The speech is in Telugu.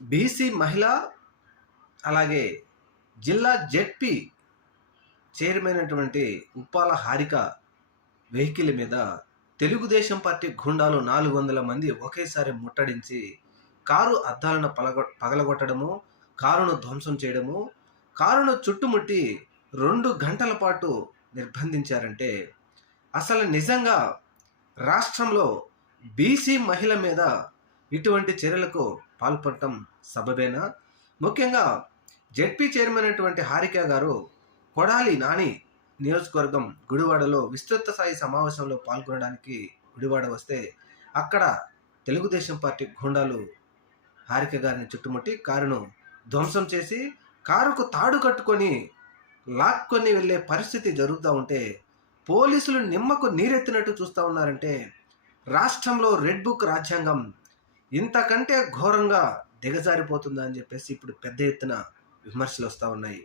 బీసీ మహిళ అలాగే జిల్లా జెడ్పీ చైర్మన్ అయినటువంటి ఉప్పాల హారిక వెహికల్ మీద తెలుగుదేశం పార్టీ గుండాలు నాలుగు వందల మంది ఒకేసారి ముట్టడించి కారు అద్దాలను పలగొ పగలగొట్టడము కారును ధ్వంసం చేయడము కారును చుట్టుముట్టి రెండు గంటల పాటు నిర్బంధించారంటే అసలు నిజంగా రాష్ట్రంలో బీసీ మహిళ మీద ఇటువంటి చర్యలకు పాల్పడటం సబబేనా? ముఖ్యంగా జెడ్పీ చైర్మన్ అయినటువంటి హారిక గారు కొడాలి నాని నియోజకవర్గం గుడివాడలో విస్తృత స్థాయి సమావేశంలో పాల్గొనడానికి గుడివాడ వస్తే అక్కడ తెలుగుదేశం పార్టీ గుండాలు హారిక గారిని చుట్టుముట్టి కారును ధ్వంసం చేసి కారుకు తాడు కట్టుకొని లాక్కొని వెళ్ళే పరిస్థితి జరుగుతూ ఉంటే పోలీసులు నిమ్మకు నీరెత్తినట్టు చూస్తూ ఉన్నారంటే రాష్ట్రంలో రెడ్ బుక్ రాజ్యాంగం ఇంతకంటే ఘోరంగా దిగజారిపోతుందా అని చెప్పేసి ఇప్పుడు పెద్ద ఎత్తున విమర్శలు వస్తూ ఉన్నాయి.